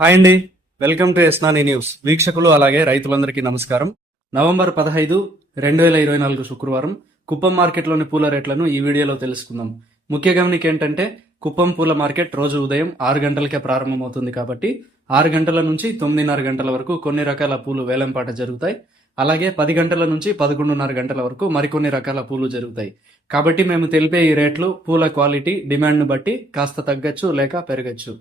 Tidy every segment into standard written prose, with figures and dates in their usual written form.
Hi అండి, welcome to ఎస్నాని news. వీక్షకులు అలాగే రైతులందరికీ నమస్కారం. నవంబర్ 15, 2024 శుక్రవారం కుప్పం మార్కెట్లోని పూల రేట్లను ఈ వీడియోలో తెలుసుకుందాం. ముఖ్య గమనిక ఏంటంటే, కుప్పం పూల మార్కెట్ రోజు ఉదయం 6 గంటలకే ప్రారంభమవుతుంది కాబట్టి 6 గంటల నుంచి 9:30 గంటల వరకు కొన్ని రకాల పూలు వేలంపాట జరుగుతాయి. అలాగే 10 గంటల నుంచి 11:30 గంటల వరకు మరికొన్ని రకాల పూలు జరుగుతాయి. కాబట్టి మేము తెలిపే ఈ రేట్లు పూల క్వాలిటీ, డిమాండ్ను బట్టి కాస్త తగ్గచ్చు లేక పెరగచ్చు.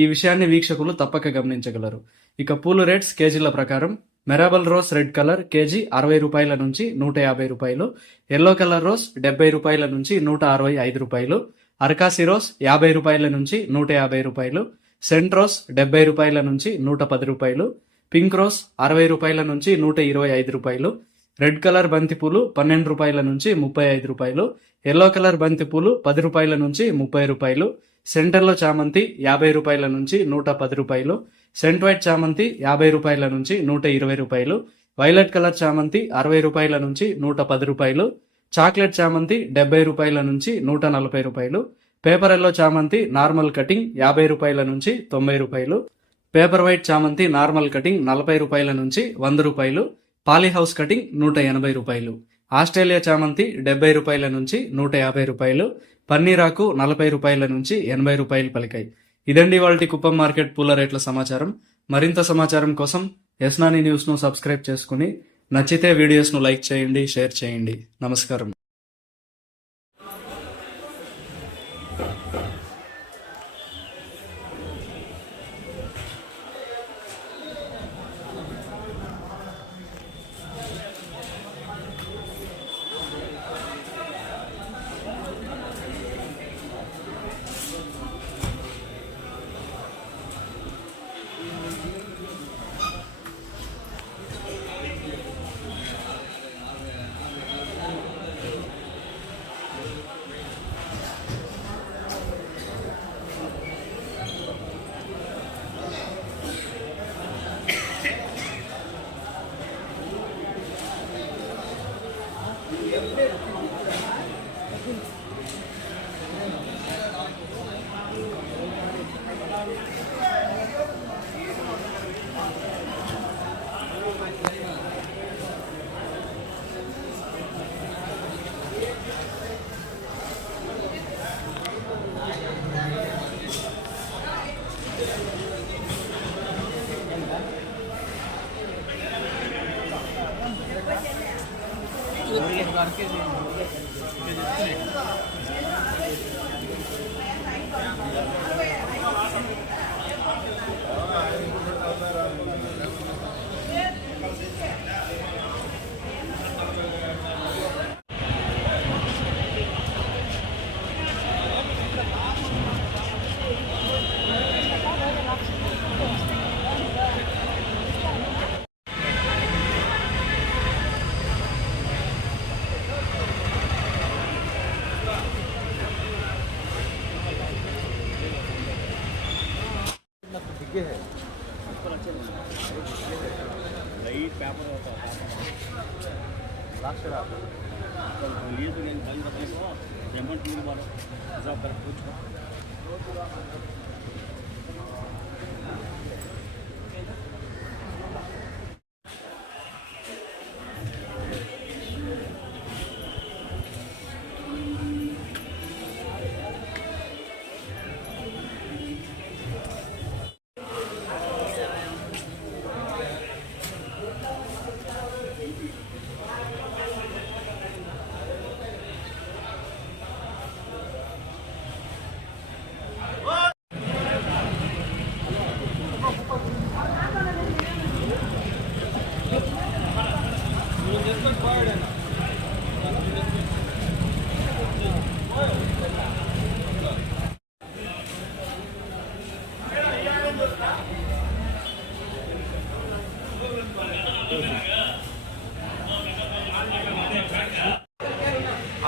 ఈ విషయాన్ని వీక్షకులు తప్పక గమనించగలరు. ఇక పూలు రేట్స్ కేజీల ప్రకారం: మెరాబల్ రోజ్ రెడ్ కలర్ కేజీ 60 రూపాయల నుంచి 150 రూపాయలు, ఎల్లో కలర్ రోజ్ 70 రూపాయల నుంచి 165 రూపాయలు, అరకాసి రోజ్ 50 రూపాయల నుంచి 150 రూపాయలు, సెంట్ రోజ్ 70 రూపాయల నుంచి 110 రూపాయలు, పింక్ రోజ్ 60 రూపాయల నుంచి 125 రూపాయలు, రెడ్ కలర్ బంతిపూలు 12 రూపాయల నుంచి 35 రూపాయలు, ఎల్లో కలర్ బంతిపూలు 10 రూపాయల నుంచి 30 రూపాయలు, సెంటర్లో చామంతి 50 రూపాయల నుంచి 110 రూపాయలు, సెంట్ వైట్ చామంతి 50 రూపాయల నుంచి 120 రూపాయలు, వైలెట్ కలర్ చామంతి 60 రూపాయల నుంచి 110 రూపాయలు, చాక్లెట్ చామంతి 70 రూపాయల నుంచి 140 రూపాయలు, పేపర్ ఎల్లో చామంతి నార్మల్ కటింగ్ 50 రూపాయల నుంచి 90 రూపాయలు, పేపర్ వైట్ చామంతి నార్మల్ కటింగ్ 40 రూపాయల నుంచి 100 రూపాయలు, పాలీహౌస్ కటింగ్ 180 రూపాయలు, ఆస్ట్రేలియా చామంతి 70 రూపాయల నుంచి 150 రూపాయలు, పన్నీరాకు 40 రూపాయల నుంచి 80 రూపాయలు పలికాయి. ఇదండి వాళ్ళ కుప్పం మార్కెట్ పూల రేట్ల సమాచారం. మరింత సమాచారం కోసం ఎస్నాని న్యూస్ను సబ్స్క్రైబ్ చేసుకుని నచ్చితే వీడియోస్ను లైక్ చేయండి, షేర్ చేయండి. నమస్కారం. लाइट पेपर होता है लिए तो नहीं बंद करने को पेमेंट नहीं मारो हिसाब कर कुछ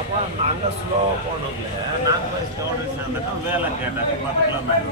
അപ്പോൾ നല്ല സ്ലോ പോകണമെങ്കിൽ നാൽപ്പത് സ്റ്റോറേജ് എന്നിട്ട് വേലൊക്കെ ആയിട്ട് 10 കിലോമീറ്റർ